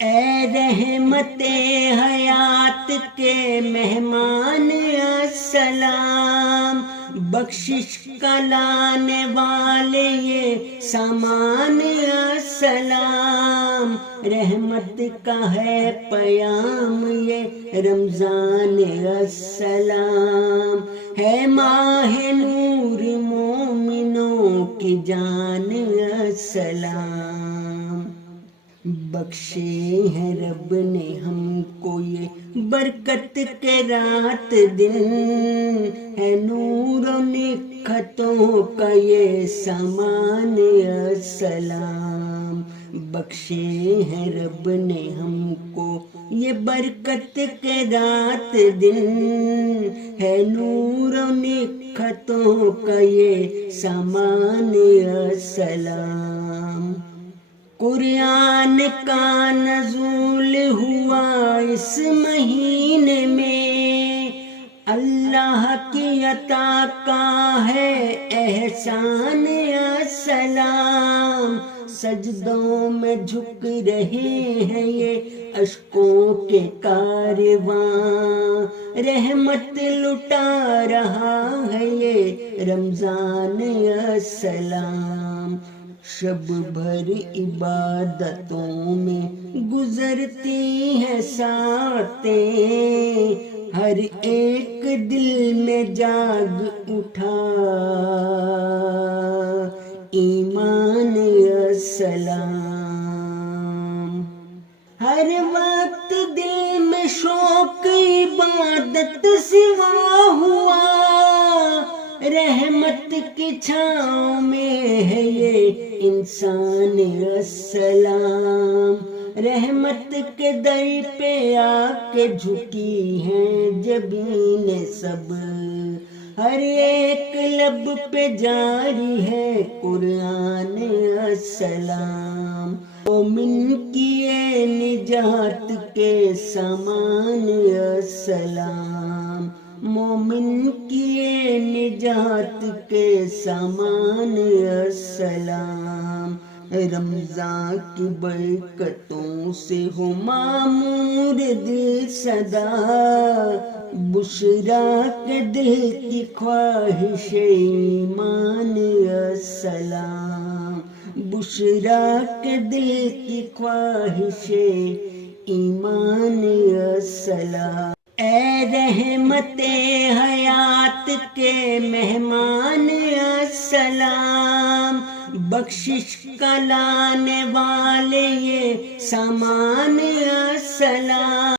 اے رحمت حیات کے مہمان السلام، بخشش کا لانے والے یہ سامان السلام، رحمت کا ہے پیام یہ رمضان السلام، ہے ماہ نور مومنوں کی جان السلام، بخشے ہیں رب نے ہم کو یہ برکت کے رات دن، ہے نور و نکھتوں کا یہ سامان السلام، بخشے ہیں رب نے ہم کو یہ برکت کے رات دن، ہے نور و نکھتوں کا یہ سامان السلام، قرآن کا نزول ہوا اس مہینے میں، اللہ کی عطا کا ہے احسان السلام، سجدوں میں جھک رہے ہیں یہ اشکوں کے کارواں، رحمت لٹا رہا ہے یہ رمضان السلام، شب بھر عبادتوں میں گزرتی ہیں ساتیں، ہر ایک دل میں جاگ اٹھا ایمان السلام، ہر وقت دل میں شوق عبادت سوا ہوا، رحمت کی چھاؤں میں ہے یہ انسان السلام، رحمت کے در پہ آ کے جھکی ہیں جبین سب، ہر ایک لب پہ جاری ہے قرآن السلام، مومن کیے نجات کے سامان السلام، مومن کیے نجات کے سامان السلام، رمضان کی برکتوں سے ہو معمور دل صدا، بشرا کے دل کی خواہش ایمان السلام، بشرا کے دل کی خواہش ایمان السلام، اے رحمت حیات کے مہمان السلام، بخشش کا لانے والے یہ سامان السلام۔